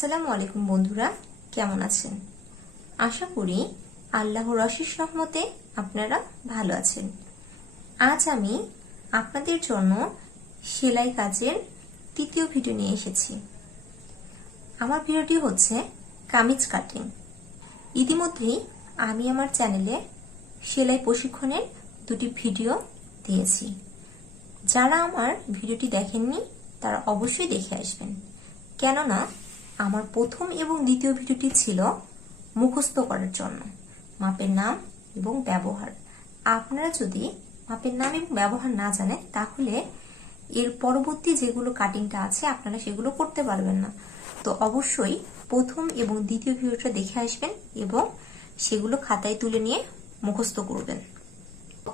আসসালামু আলাইকুম বন্ধুরা, কেমন আছেন? আশা করি আল্লাহর অশেষ রহমতে আপনারা ভালো আছেন। আজ আমি আপনাদের জন্য সেলাই কাজের তৃতীয় ভিডিও নিয়ে এসেছি। আমার ভিডিওটি হচ্ছে কামিজ কাটিং। ইতিমধ্যেই আমি আমার চ্যানেলে সেলাই প্রশিক্ষণের দুটি ভিডিও দিয়েছি। যারা আমার ভিডিওটি দেখেননি তারা অবশ্যই দেখে আসবেন, কেননা আমার প্রথম এবং দ্বিতীয় ভিডিওটি ছিল মুখস্থ করার জন্য মাপের নাম এবং ব্যবহার। আপনারা যদি মাপের নাম এবং ব্যবহার না জানেন তাহলে এর পরবর্তী যেগুলো কাটিংটা আছে আপনারা সেগুলো করতে পারবেন না। তো অবশ্যই প্রথম এবং দ্বিতীয় ভিডিওটা দেখে আসবেন এবং সেগুলো খাতায় তুলে নিয়ে মুখস্থ করবেন।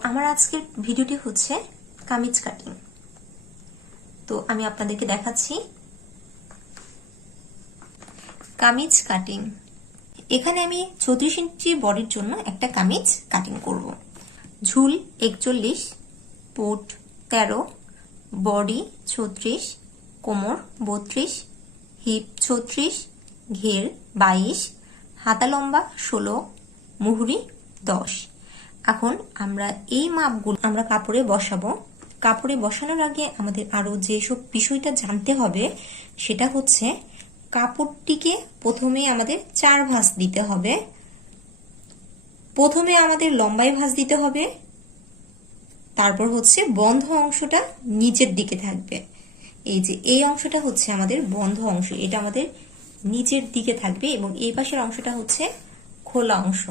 আমার আজকের ভিডিওটি হচ্ছে কামিজ কাটিং। তো আমি আপনাদেরকে দেখাচ্ছি কামিজ কাটিং। এখানে আমি 34 ইঞ্চি বডির জন্য একটা কামিজ কাটিং করব। ঝুল 41, পুট 13, বডি 36, কোমর 32, হিপ 36, ঘের 22, হাতা লম্বা 16, মুহুরি 10। এখন আমরা এই মাপগুলো আমরা কাপড়ে বসাবো। কাপড়ে বসানোর আগে আমাদের আরো যেসব বিষয়টা জানতে হবে সেটা হচ্ছে কাপড়টিকে প্রথমে আমাদের 4 ভাঁজ দিতে হবে। প্রথমে আমাদের লম্বায় ভাঁজ দিতে হবে, তারপর হচ্ছে বন্ধ অংশটা নিচের দিকে থাকবে। এই যে এই অংশটা হচ্ছে আমাদের বন্ধ অংশ, এটা আমাদের নিচের দিকে থাকবে এবং এই পাশের অংশটা হচ্ছে খোলা অংশ।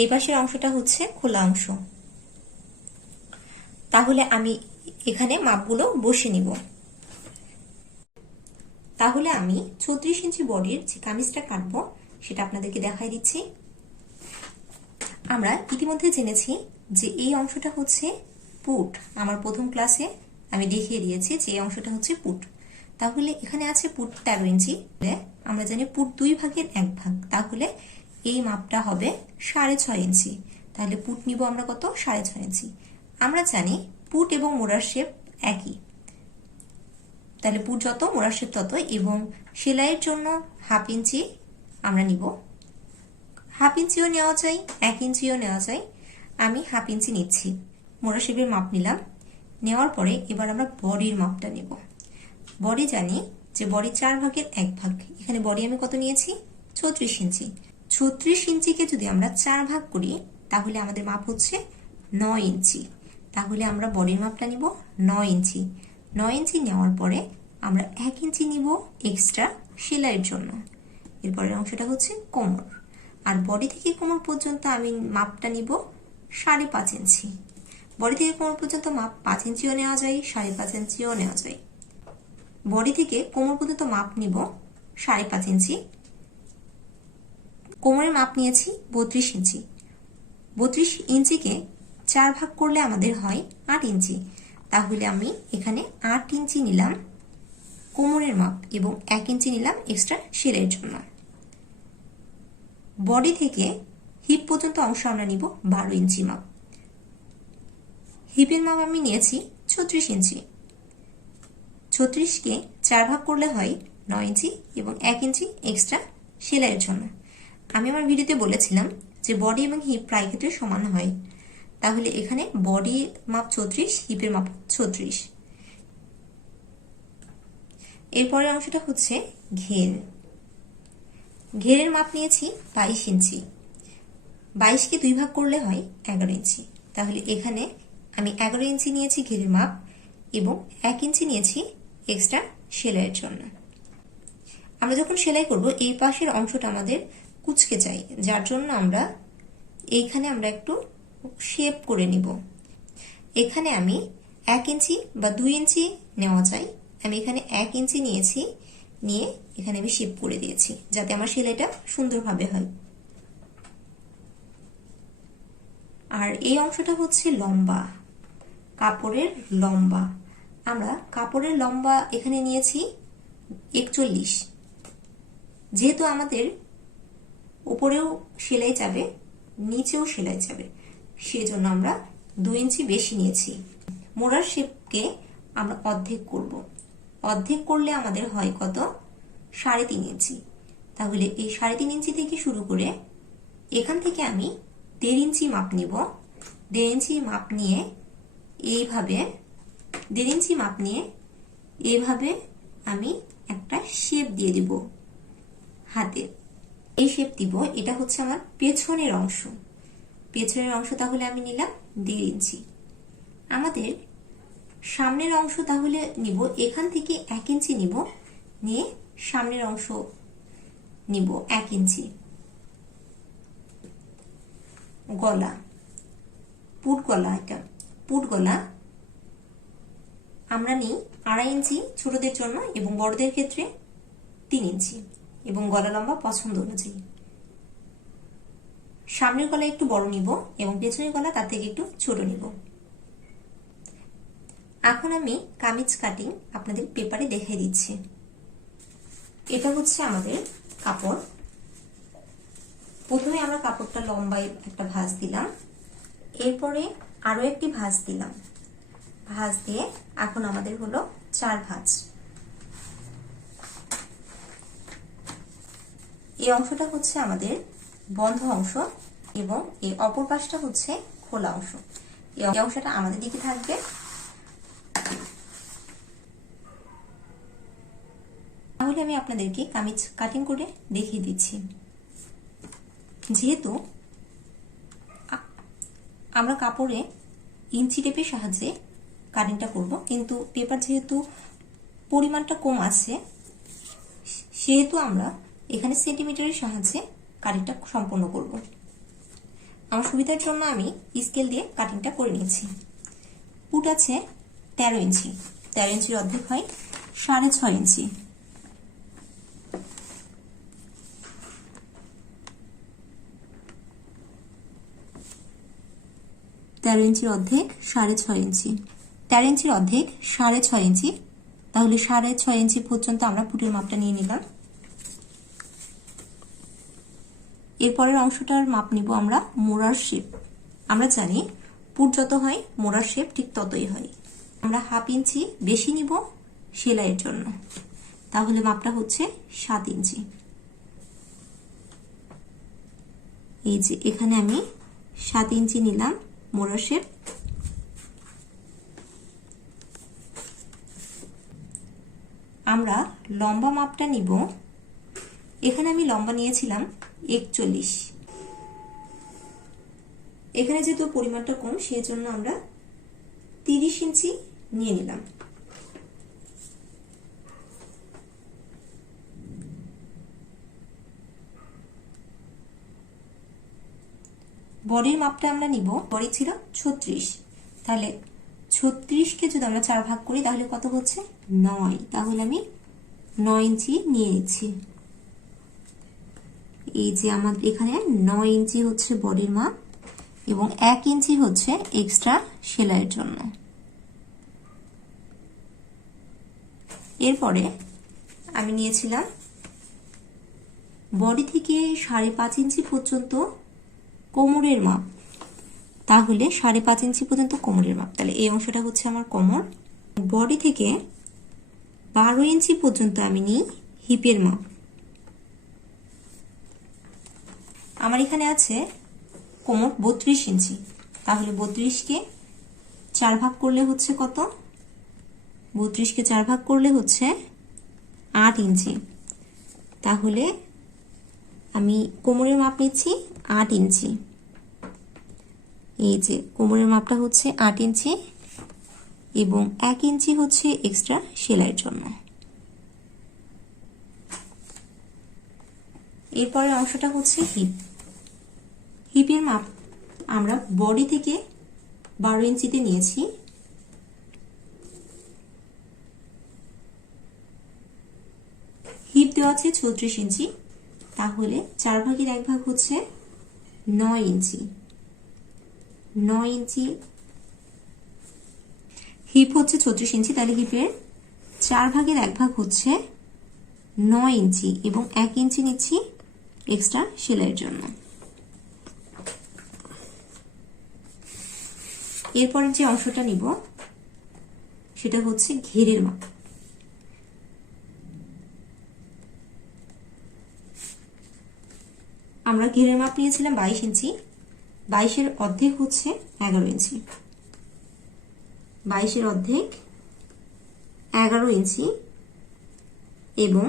এই পাশের অংশটা হচ্ছে খোলা অংশ। তাহলে আমি এখানে মাপগুলো বসে নিব। তাহলে আমি 34 ইঞ্চি বডির যে কামিজটা কাটবো সেটা আপনাদেরকে দেখাই দিচ্ছি। আমরা ইতিমধ্যে জেনেছি যে এই অংশটা হচ্ছে পুট। আমার প্রথম ক্লাসে আমি দেখিয়ে দিয়েছি যে এই অংশটা হচ্ছে পুট। তাহলে এখানে আছে পুট 13 ইঞ্চি। আমরা জানি পুট 2 ভাগের 1 ভাগ, তাহলে এই মাপটা হবে 6.5 ইঞ্চি। তাহলে পুট নিব আমরা কত? 6.5 ইঞ্চি। আমরা জানি পুট এবং মোড়ার শেপ একই, তাহলে পুট যত মোড়ার শেপ তত। এবং সেলাইয়ের জন্য 1/2 ইঞ্চি আমরা নিব। 1/2 ইঞ্চিও নেওয়া যায়, 1 ইঞ্চিও নেওয়া যায়। আমি 1/2 ইঞ্চি নিচ্ছি। মোড়া শেপের মাপ নিলাম। নেওয়ার পরে এবার আমরা বডির মাপটা নেব। বডি জানি যে বডি 4 ভাগের 1 ভাগ। এখানে বডি আমি কত নিয়েছি? 34 ইঞ্চি। 36 ইঞ্চিকে যদি আমরা 4 ভাগ করি তাহলে আমাদের মাপ হচ্ছে 9 ইঞ্চি। তাহলে আমরা বডির মাপটা নিব 9 ইঞ্চি। 9 ইঞ্চি নেওয়ার পরে আমরা 1 ইঞ্চি নিব এক্সট্রা সেলাইয়ের জন্য। এরপরের অংশটা হচ্ছে কোমর। আর বডি থেকে কোমর পর্যন্ত আমি মাপটা নিব 5.5 ইঞ্চি। বডি থেকে কোমর পর্যন্ত মাপ 5 ইঞ্চিও নেওয়া যায়, 5.5 ইঞ্চিও নেওয়া যায়। বডি থেকে কোমর পর্যন্ত মাপ নিব 5.5 ইঞ্চি। কোমরের মাপ নিয়েছি 32 ইঞ্চি। 32 ইঞ্চিকে 4 ভাগ করলে আমাদের হয় 8 ইঞ্চি। তাহলে আমি এখানে 8 ইঞ্চি নিলাম কোমরের মাপ এবং 1 ইঞ্চি নিলাম এক্সট্রা সেলাইয়ের জন্য। বডি থেকে হিপ পর্যন্ত অংশ আমরা নিব 12 ইঞ্চি মাপ। হিপের মাপ আমি নিয়েছি 36 ইঞ্চি। 36কে 4 ভাগ করলে হয় 9 ইঞ্চি এবং 1 ইঞ্চি এক্সট্রা সেলাইয়ের জন্য। আমি আমার ভিডিওতে বলেছিলাম যে বডি এবং হিপ প্রায় ক্ষেত্রে সমান হয়। তাহলে এখানে বডি মাপ 34, হিপের মাপ 36। এরপরের অংশটা হচ্ছে ঘের। ঘেরের মাপ নিয়েছি 22 ইঞ্চি। 22কে 2 ভাগ করলে হয় 11 ইঞ্চি। তাহলে এখানে আমি 11 ইঞ্চি নিয়েছি ঘেরের মাপ এবং 1 ইঞ্চি নিয়েছি এক্সট্রা সেলাইয়ের জন্য। আমরা যখন সেলাই করব এই পাশের অংশটা আমাদের কুঁচকে যায়, যার জন্য আমরা এইখানে আমরা একটু শেপ করে নিব। এখানে আমি 1 ইঞ্চি বা 2 ইঞ্চি নেওয়া যায়। আমি এখানে 1 ইঞ্চি নিয়েছি, নিয়ে এখানে আমি শেপ করে দিয়েছি যাতে আমার সেলাইটা সুন্দরভাবে হয়। আর এই অংশটা হচ্ছে লম্বা, কাপড়ের লম্বা। আমরা কাপড়ের লম্বা এখানে নিয়েছি 41। যেহেতু আমাদের উপরেও সেলাই যাবে নিচেও সেলাই যাবে, সেজন্য আমরা 2 ইঞ্চি বেশি নিয়েছি। মোড়ার শেপকে আমরা অর্ধেক করব। অর্ধেক করলে আমাদের হয় কত, 3.5 ইঞ্চি। তাহলে এই 3.5 ইঞ্চি থেকে শুরু করে এখান থেকে আমি 1.5 ইঞ্চি মাপ নিব। 1.5 ইঞ্চি মাপ নিয়ে এইভাবে 1.5 ইঞ্চি মাপ নিয়ে এইভাবে আমি একটা শেপ দিয়ে দিব হাতে। এই শেপ দিব, এটা হচ্ছে আমার পেছনের অংশ। পেছনের অংশ তাহলে আমি নিলাম 1.5 ইঞ্চি। আমাদের সামনের অংশ তাহলে নিব, এখান থেকে 1 ইঞ্চি নিব, নিয়ে সামনের অংশ নিব 1 ইঞ্চি। গলা, পুট গলা, এটা পুট গলা আমরা নিই 2.5 ইঞ্চি ছোটদের জন্য এবং বড়দের ক্ষেত্রে 3 ইঞ্চি, এবং গলা লম্বা পছন্দ অনুযায়ী। সামনের গলা একটু বড় নিব এবং পেছনের গলা তার থেকে একটু ছোট নিব। এখন আমি কামিজ কাটিং আপনাদের পেপারে দেখিয়ে দিচ্ছি। এটা হচ্ছে আমাদের কাপড়। প্রথমে আমরা কাপড়টা লম্বায় একটা ভাঁজ দিলাম, এরপরে আরো একটি ভাঁজ দিলাম। ভাঁজ দিয়ে এখন আমাদের হলো 4 ভাঁজ। এই অংশটা হচ্ছে আমাদের বন্ধ অংশ এবং এই অপর পাশটা হচ্ছে খোলা অংশ। এই অংশটা আমাদের দিকে থাকবে। তাহলে আমি আপনাদেরকে কামিজ কাটিং করে দেখিয়ে দিচ্ছি। যেহেতু আমরা কাপড়ে ইঞ্চি টেপের সাহায্যে কাটিংটা করব, কিন্তু পেপার যেহেতু পরিমাণটা কম আছে সেহেতু আমরা এখানে সেন্টিমিটারের সাহায্যে কাটিংটা সম্পন্ন করব। আমার সুবিধার জন্য আমি স্কেল দিয়ে কাটিংটা করে নিয়েছি। পুট আছে 13 ইঞ্চি, 13 ইঞ্চির অর্ধেক হয় 6.5 ইঞ্চি। তেরো ইঞ্চির অর্ধেক 6.5 ইঞ্চি। 13 ইঞ্চির অর্ধেক 6.5 ইঞ্চি। তাহলে 6.5 ইঞ্চি পর্যন্ত আমরা পুটের মাপটা নিয়ে নিলাম। এরপরের অংশটার মাপ নিব আমরা মোড়ার শেপ। আমরা জানি পুট যত হয় মোড়ার শেপ ঠিক ততই হয়। আমরা 1/2 ইঞ্চি বেশি নিব সেলাইয়ের জন্য, তাহলে মাপটা হচ্ছে 7 ইঞ্চি। এই যে এখানে আমি 7 ইঞ্চি নিলাম মোড়ার শেপ। আমরা লম্বা মাপটা নিব, এখানে আমি লম্বা নিয়েছিলাম 41। এখানে যেহেতু পরিমাণটা কম সেই জন্য আমরা 30 ইঞ্চি নিয়ে নিলাম। বডির মাপটা আমরা নিব, বডি ছিল 36, তাহলে 36কে যদি আমরা 4 ভাগ করি তাহলে কত হচ্ছে 9। তাহলে আমি 9 ইঞ্চি নিয়ে নিচ্ছি। এই যে আমাদের এখানে 9 ইঞ্চি হচ্ছে বডির মাপ এবং 1 ইঞ্চি হচ্ছে এক্সট্রা সেলাইয়ের জন্য। এরপরে আমি নিয়েছিলাম বডি থেকে 5.5 ইঞ্চি পর্যন্ত কোমরের মাপ, তাহলে 5.5 ইঞ্চি পর্যন্ত কোমরের মাপ। তাহলে এই অংশটা হচ্ছে আমার কোমর। বডি থেকে 12 ইঞ্চি পর্যন্ত আমি নিই হিপের মাপ। আমার এখানে আছে কোমর 32 ইঞ্চি, তাহলে 32কে 4 ভাগ করলে হচ্ছে কত, 32কে 4 ভাগ করলে হচ্ছে 8 ইঞ্চি। তাহলে আমি কোমরের মাপ নিচ্ছি 8 ইঞ্চি। এই যে কোমরের মাপটা হচ্ছে 8 ইঞ্চি এবং 1 ইঞ্চি হচ্ছে এক্সট্রা সেলাইয়ের জন্য। এরপরের অংশটা হচ্ছে হিপ। হিপের মাপ আমরা বডি থেকে 12 ইঞ্চিতে নিয়েছি। হিপ দেওয়া আছে 34 ইঞ্চি, তাহলে 4 ভাগের 1 ভাগ হচ্ছে 9 ইঞ্চি। 9 ইঞ্চি হিপ হচ্ছে 34 ইঞ্চি, তাহলে হিপের 4 ভাগের 1 ভাগ হচ্ছে 9 ইঞ্চি এবং 1 ইঞ্চি নিচ্ছি এক্সট্রা সেলাইয়ের জন্য। এরপরে যে অংশটা নিব সেটা হচ্ছে ঘেরের মাপ। ঘেরের মাপ নিয়েছিলাম 22 ইঞ্চি, 22-এর অর্ধেক হচ্ছে 11 ইঞ্চি, 22-এর অর্ধেক 11 ইঞ্চি এবং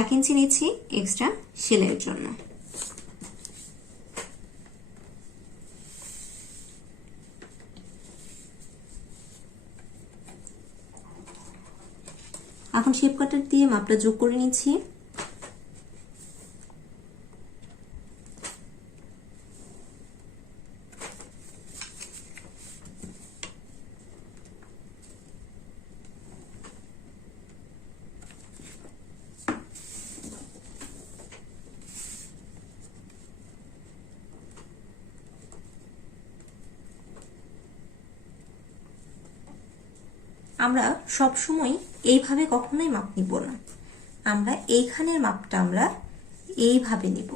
1 ইঞ্চি নিচ্ছি এক্সট্রা সেলাইয়ের জন্য। এখন শেপ কাটার দিয়ে মাপটা যোগ করে নিচ্ছি। আমরা সব সময় এইভাবে কখনোই মাপ নিব না, আমরা এইখানের মাপটা আমরা এইভাবে নিব,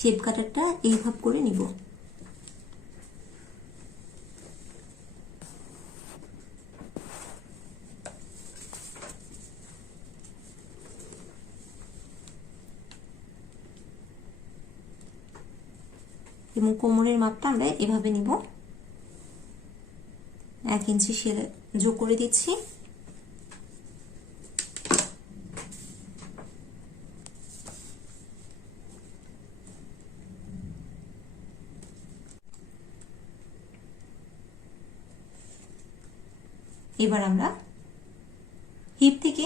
শেপ কাটারটা এইভাবে করে নিব। এবং কোমরের মাপটা আমরা এভাবে নিব। 1 ইঞ্চি সেলাই যোগ করে দিচ্ছি। এবার আমরা হিপ থেকে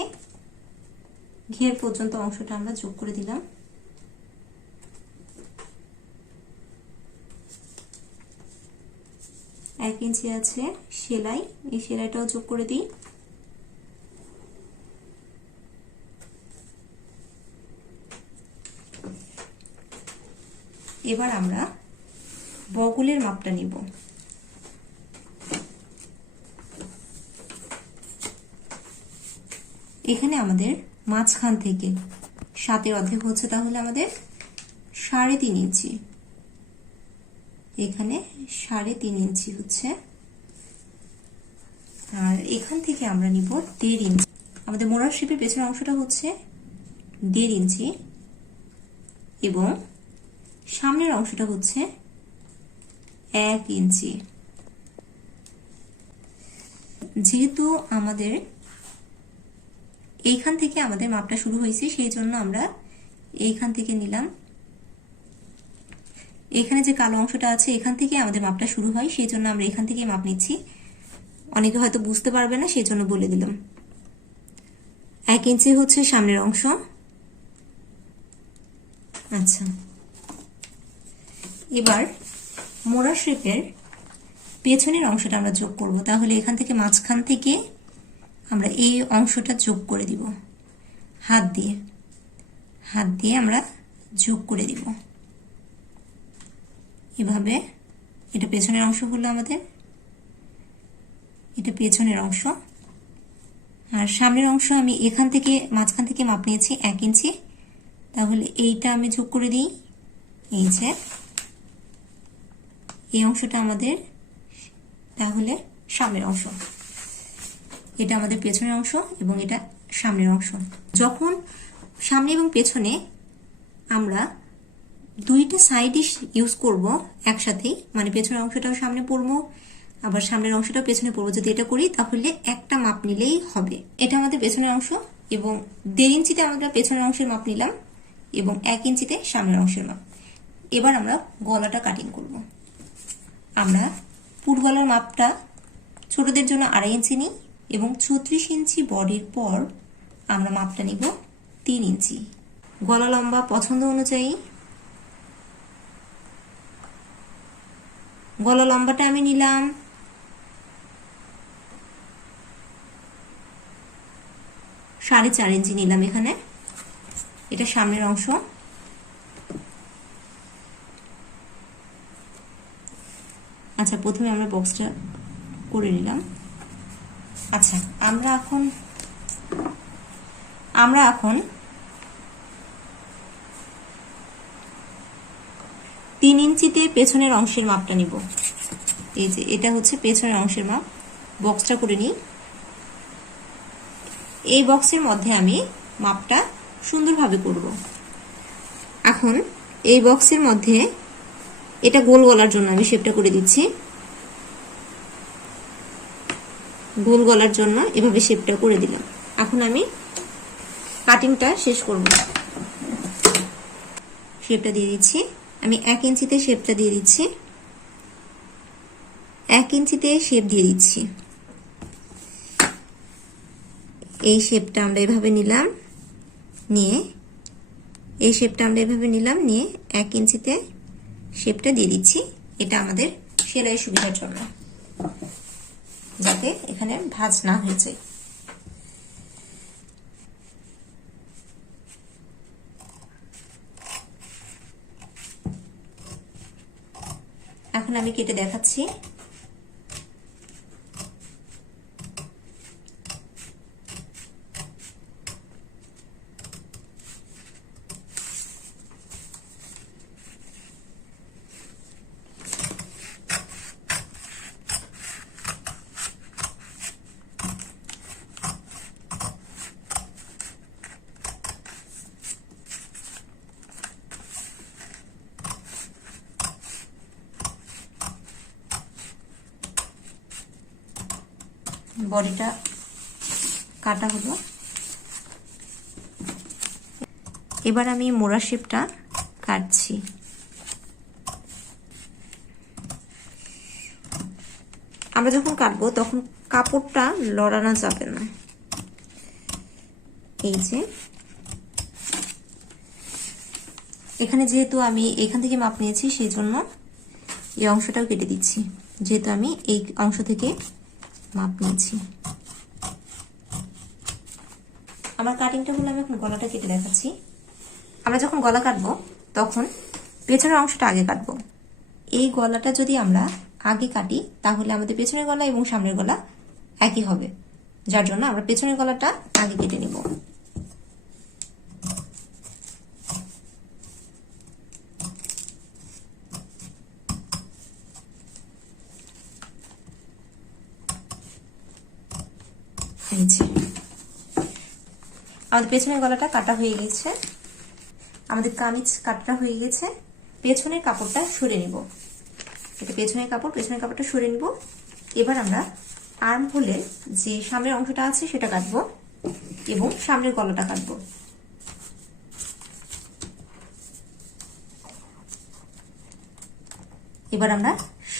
ঘের পর্যন্ত অংশটা আমরা যোগ করে দিলাম। এক ইঞ্চি আছে সেলাই, এই সেলাইটাও যোগ করে দিই। এবার আমরা বগলের মাপটা নিব। এখানে আমাদের মাঝখান থেকে 7-এর অর্ধেক হচ্ছে তাহলে আমাদের 3.5 ইঞ্চি, এখানে 3.5 ইঞ্চি হচ্ছে, আর এখান থেকে আমরা নিব 1.5 ইঞ্চি। আমাদের মোড়ার শেপের পেছনের অংশটা হচ্ছে 1.5 ইঞ্চি এবং সামনের অংশটা হচ্ছে 1 ইঞ্চি। যেহেতু আমাদের এইখান থেকে আমাদের মাপটা শুরু হয়েছে, সেই জন্য আমরা এইখান থেকে নিলাম। এখানে যে কালো অংশটা আছে এখান থেকে আমাদের মাপটা শুরু হয়, সেই জন্য আমরা এখান থেকে মাপ নিচ্ছি। অনেকে হয়তো বুঝতে পারবে না, সেই জন্য বলে দিলাম। 1 ইঞ্চি হচ্ছে সামনের অংশ। আচ্ছা, এবার মোড়া শেপের পেছনের অংশটা আমরা যোগ করব। তাহলে এখান থেকে মাঝখান থেকে আমরা এই অংশটা যোগ করে দিব, হাত দিয়ে আমরা যোগ করে দিব এভাবে। এটা পেছনের অংশ হলো আমাদের, এটা পেছনের অংশ। আর সামনের অংশ আমি এখান থেকে মাঝখান থেকে মাপ নিয়েছি 1 ইঞ্চি, তাহলে এইটা আমি যোগ করে দিই। এই যে এই অংশটা আমাদের তাহলে সামনের অংশ, এটা আমাদের পেছনের অংশ এবং এটা সামনের অংশ। যখন সামনে এবং পেছনে আমরা দুইটা সাইডই ইউজ করব একসাথে, মানে পেছনের অংশটাও সামনে পড়বো আবার সামনের অংশটাও পেছনে পড়বো, যদি এটা করি তাহলে একটা মাপ নিলেই হবে। এটা আমাদের পেছনের অংশ এবং 1.5 ইঞ্চিতে আমরা পেছনের অংশের মাপ নিলাম এবং 1 ইঞ্চিতে সামনের অংশের মাপ। এবার আমরা গলাটা কাটিং করব। আমরা পুট গলার মাপটা ছোটদের জন্য 2.5 ইঞ্চি নিই এবং 34 ইঞ্চি বডির পর আমরা মাপটা নিব 3 ইঞ্চি। গলা লম্বা পছন্দ অনুযায়ী গলা লম্বাটা আমি নিলাম 4.5 ইঞ্চি নিলাম এখানে। এটা সামনের অংশ। আচ্ছা, প্রথমে আমরা বক্সটা করে নিলাম। আচ্ছা, আমরা এখন 3 ইঞ্চিতে পেছনের অংশের মাপটা নিব। এই যে এটা হচ্ছে পেছনের অংশের মাপ, বক্সটা করে নিই। এই বক্সের মধ্যে আমি মাপটা সুন্দরভাবে করব। এখন এই বক্সের মধ্যে এটা গোল গলার জন্য আমি শেপটা করে দিচ্ছি। গোল গলার জন্য এভাবে শেপটা করে দিলাম। এখন আমি কাটিংটা শেষ করব। শেপটা দিয়ে দিচ্ছি। আমি 1 ইঞ্চিতে শেপটা দিয়ে দিচ্ছি। 1 ইঞ্চিতে শেপ দিয়ে দিচ্ছি। এই শেপটা আমরা এভাবে নিলাম, নিয়ে এই শেপটা আমরা এভাবে নিলাম, নিয়ে 1 ইঞ্চিতে শেপটা দিয়ে দিচ্ছি। এটা আমাদের সেলাই সুবিধার জন্য, যাতে এখানে ভাঁজ না হয়ে যায়। এখন আমি কেটে দেখাচ্ছি। বডিটা কাটা হলো। এবার আমি মোড়া শেপটা কাটছি। আমরা যখন কাটবো তখন কাপড়টা লড়ানো যাবে না। এই যে এখানে যেহেতু আমি এখান থেকে মাপ নিয়েছি, সেই জন্য এই অংশটাও কেটে দিচ্ছি, যেহেতু আমি এই অংশ থেকে মাপ নিয়েছি। আমার কাটিংটা হলো, আমি এখন গলাটা কেটে দেখাচ্ছি। আমরা যখন গলা কাটবো তখন পেছনের অংশটা আগে কাটবো। এই গলাটা যদি আমরা আগে কাটি তাহলে আমাদের পেছনের গলা এবং সামনের গলা একই হবে, যার জন্য আমরা পেছনের গলাটা আগে কেটে নিব। আমাদের পেছনের গলাটা কাটা হয়ে গেছে, আমাদের কামিজ কাটা হয়ে গেছে। পেছনের কাপড়টা সরে নিব। এটা পেছনের কাপড়, পেছনের কাপড়টা সরে নিব। এবার আমরা আর্ম হোলের যে সামনের অংশটা আছে সেটা কাটবো এবং সামনের গলাটা কাটবো। এবার আমরা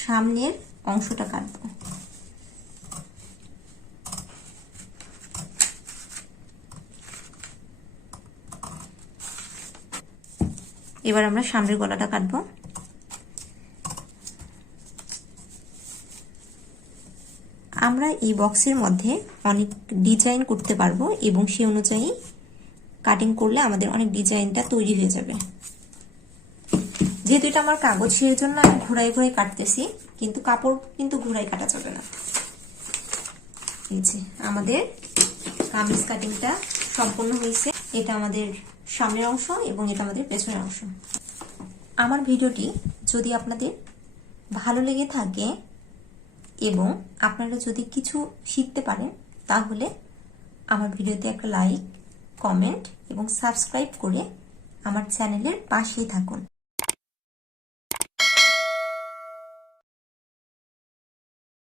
সামনের অংশটা কাটবো। এবার আমরা সামনের গলাটা কাটবো। আমরা এই বক্সের মধ্যে অনেক ডিজাইন করতে পারবো এবং সেই অনুযায়ী কাটিং করলে আমাদের অনেক ডিজাইনটা তৈরি হয়ে যাবে। যেহেতু এটা আমার কাগজ, সেই জন্য আমি ঘোরায় ঘোরায় কাটতেছি, কিন্তু কাপড় কিন্তু ঘোরায় কাটা যাবে না। এই যে আমাদের কামিজ কাটিংটা সম্পূর্ণ হয়েছে। এটা আমাদের সামনের অংশ এবং এটা আমাদের পেছনের অংশ। আমার ভিডিওটি যদি আপনাদের ভালো লেগে থাকে এবং আপনারা যদি কিছু শিখতে পারেন, তাহলে আমার ভিডিওতে একটা লাইক, কমেন্ট এবং সাবস্ক্রাইব করে আমার চ্যানেলের পাশেই থাকুন।